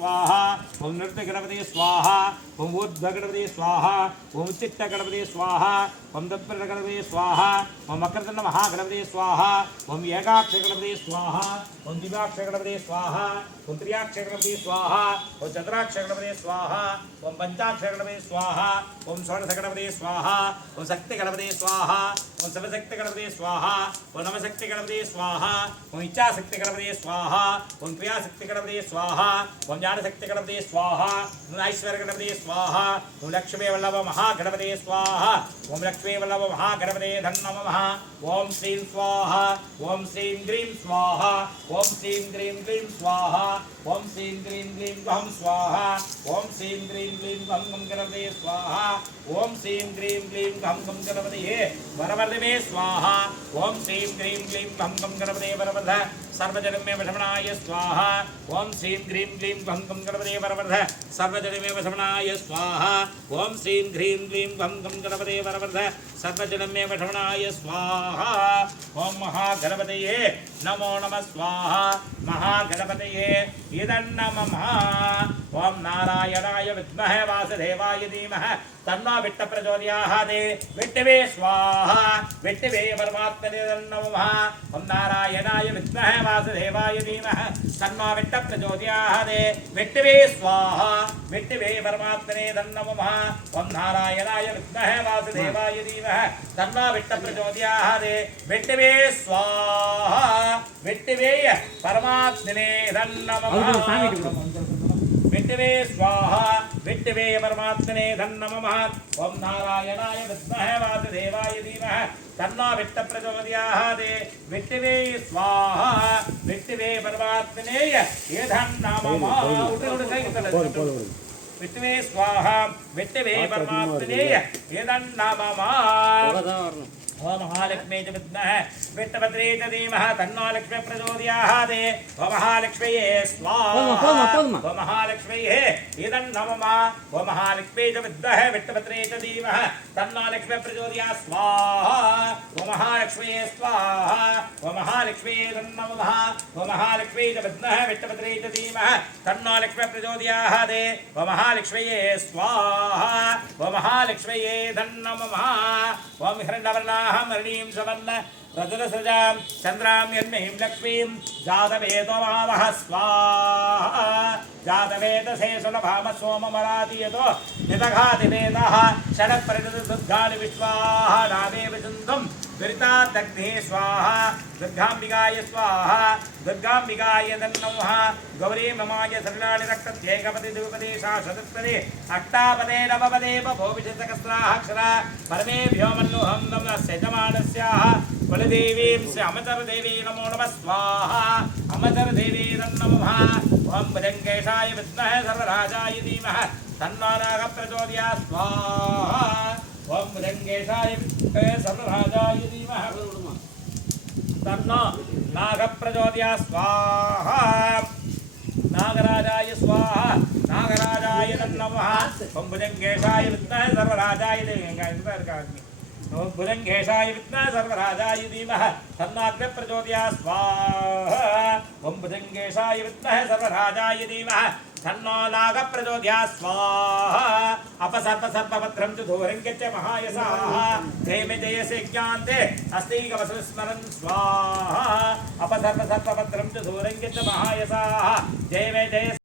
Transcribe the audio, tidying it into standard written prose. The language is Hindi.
स्वाहा ओम नृत्य गणपति स्वाहा ओम ऊर्ध्व गणपति स्वाहा ओम चित्त गणपति स्वाहा ओम दत्त गणपति स्वाहा ओम मकरदंड महागणपति स्वाहा ओम एकाक्ष गणपति स्वाहा ओम द्विभाक्ष गणपति स्वाहा ओम त्रियाक्ष गणपति स्वाहा ओम चतुराक्ष गणपति स्वाहा ओम पंचाक्ष गणपति स्वाहा ओम षोडश गणपति स्वाहा ओम शक्ति गणपति स्वाहा ओम शिवशक्ति गणपति स्वाहा ओम नवशक्ति गणपति स्वाहा ओम इच्छाशक्ति गणपति स्वाहा ओम क्रियाशक्ति गणपति स्वाहा ओम ज्ञानशक्ति गणपति स्वाहा ओम ऐश्वर्य गणपति स्वाहा ओम लक्ष्मी वल्लभ महागणपति स्वाहा ओम लक्ष्मी वल्लभ महागणपति धन्नो नमः ओम श्रीं स्वाहा ओम श्रीं ग्रीं स्वाहा ओम श्रीं ग्रीं ग्रीं स्वाहा ओम श्रीं ग्रीं ग्रीं गं स्वाहा ओम श्रीं ग्रीं ग्रीं गं गं गणपति स्वाहा ओम श्रीं ग्रीं ग्रीं गं गं गणपति वरवर्धे स्वाहा ओम श्रीं ग्रीं ग्रीं गं गं गणपति वरवर्ध सर्वजनं मे वशमनाय स्वाहा ओम श्रीं ग्रीं ग्रीं गं गं गणपति वरवर्ध सर्वजनं मे वशमनाय स्वाहा ओम श्रीं ग्रीं ग्रीं गं गं गणपति वरवर्ध सर्वजनं मे वशमनाय स्वाहा ओम महागणपतये नमो नमः स्वाहा महागणपतये इदं नमः ओम नारायणाय विद्महे वासुदेवाय धीमहि तन्नो विट्ट प्रचोदयात् विट्टवे स्वाहा विट्टवे परमात्मने नमः ओम नारायणाय विद्महे वासुदेवाय धीमहि तन्नो विट्ट प्रचोदयात् विट्टवे स्वाहा विट्टवे परमात्मने नमः ओम नारायणाय विद्महे वासुदेवाय धीमहि तन्नो विट्ट प्रचोदयात् विट्टवे स्वाहा विट्टवे परमात्मने नमः विट्टवे स्वाहा विट्टवे परमात्मने नमः ओम नारायणाय विद्महे वासुदेवाय धीमहि तन्नो विट्ट प्रचोदयात् विट्टवे स्वाहा विट्टवे परमात्मने नमः विट्टवे स्वाहा विट्टवे परमात्मने नमः ओम महालक्ष्मी च विद्महे विट्टभद्रे च धीमहि तन्नो लक्ष्मी प्रचोदयात् ओम महालक्ष्म्यै स्वाहा ओम महालक्ष्म्यै इदं नमः ओम महालक्ष्मी च विद्महे विट्टभद्रे च धीमहि तन्नो लक्ष्मी प्रचोदयात् स्वाहा ओम महालक्ष्म्यै स्वाहा ओम महालक्ष्मी इदं नमः ओम महालक्ष्मी च विद्महे विट्टभद्रे च धीमहि तन्नो लक्ष्मी प्रचोदयात् ओम महालक्ष्म्यै स्वाहा ओम महालक्ष्म्यै इदं नमः ओम हिरण्यवर्णा मरणीं सवर्ण रजतसृजां चन्द्रां यन्महीं लक्ष्मीं जातवेदोमावः स्वाहा जातवेदसे सुलभाम सोममरादियतो निदघातिवेदः षडपरिणतदुर्गाणि विश्वाः नामे विसुन्दुं विरितादग्निः स्वाहा दुर्गाम्बिकाय स्वाहा दुर्गाम्बिकाय नमः गौरी ममाय सरलाणि रक्तध्यैकपति द्विपदे शाश्वतपदे अष्टापदे नवपदे बभूविशतकस्राक्षरा परमेभ्यो मन्नुहं नमस्य यजमानस्याः कुलदेवीं च अमचरदेवी नमो नमः स्वाहा अमचरदेवी नमः ओम भुजङ्गेशाय विद्महे सर्वराजाय धीमहि तन्नो नागः प्रचोदयात् स्वाहा ओम भुजङ्गेशाय विद्महे सर्वराजाय धीमहि तन्नो नागः प्रचोदयात् स्वाहा नागराजाय स्वाहा नागराजाय नमः ओम भुजङ्गेशाय विद्महे सर्वराजाय धीमहि ओम भुजङ्गेशाय विद्महे सर्वराजाय धीमहि तन्नो प्रचोदयात् स्वाहा ओम भुजङ्गेशाय विद्महे सर्वराजाय धीमहि तन्नो नागः प्रचोदयात् स्वाहा अपसर्पसर्पभद्रं च धूरं गच्छ महायसाः जयमे जयसे ज्ञान्ते अस्तिकवसुस्मरन् स्वाहा अपसर्पसर्पभद्रं च धूरं गच्छ महायसाः जयमे जय